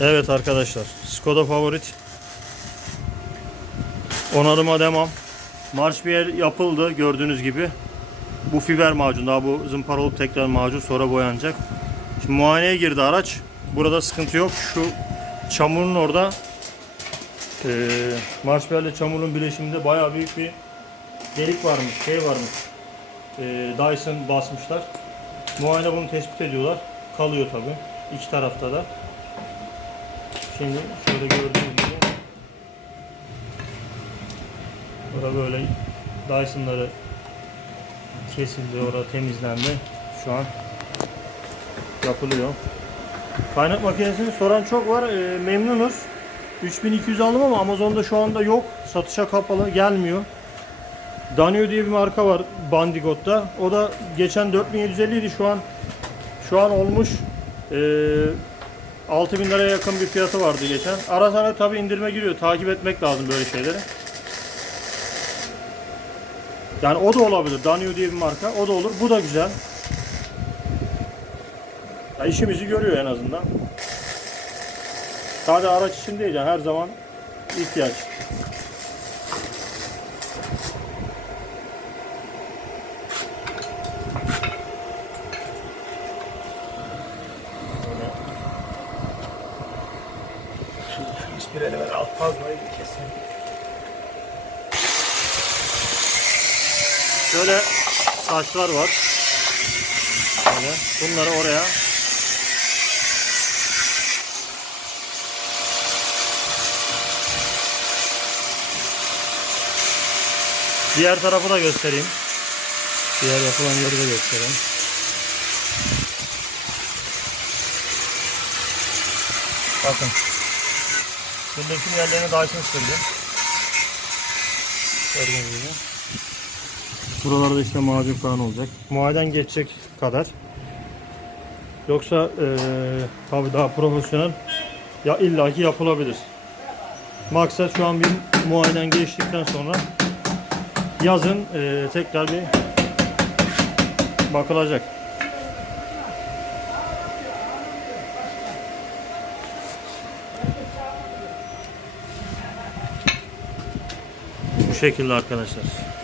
Evet arkadaşlar. Skoda Favorit. Onarıma devam. Marş bir yer yapıldı gördüğünüz gibi. Bu fiber macun daha bu zımpara olup tekrar macun sonra boyanacak. Şimdi muayeneye girdi araç. Burada sıkıntı yok. Şu çamurun orada e, marşberle çamurun bileşiminde bayağı büyük bir delik varmış, şey varmış. E, Dyson basmışlar. Muayene bunu tespit ediyorlar. Kalıyor tabi. İki tarafta da. Şimdi şöyle gördüğünüz gibi Burada böyle Dyson'ları kesildi, orada temizlendi. Şu an yapılıyor. Kaynak makinesini soran çok var. Ee, memnunuz. 3200 aldım ama Amazon'da şu anda yok. Satışa kapalı, gelmiyor. Danio diye bir marka var Bandigot'ta. O da geçen 4750 idi şu an şu an olmuş ee, 6000 liraya yakın bir fiyatı vardı geçen. Ara sıra tabi indirme giriyor. Takip etmek lazım böyle şeyleri. Yani o da olabilir. Danio diye bir marka. O da olur. Bu da güzel. Ya işimizi görüyor en azından. Sadece araç için değil yani her zaman ihtiyaç. Böyle İspireli ver alt fazlayı kesin. Şöyle saçlar var. Böyle. Bunları oraya Diğer tarafı da göstereyim. Diğer yapılan yeri de göstereyim. Bakın. Yerlerini daha için sürdüm. Gördüğünüz gibi. Buralarda işte macun falan olacak. Muayeden geçecek kadar. Yoksa eee tabii daha profesyonel ya illaki yapılabilir. Maksat şu an bir muayenen geçtikten sonra yazın eee, tekrar bir bakılacak. Şekilde arkadaşlar.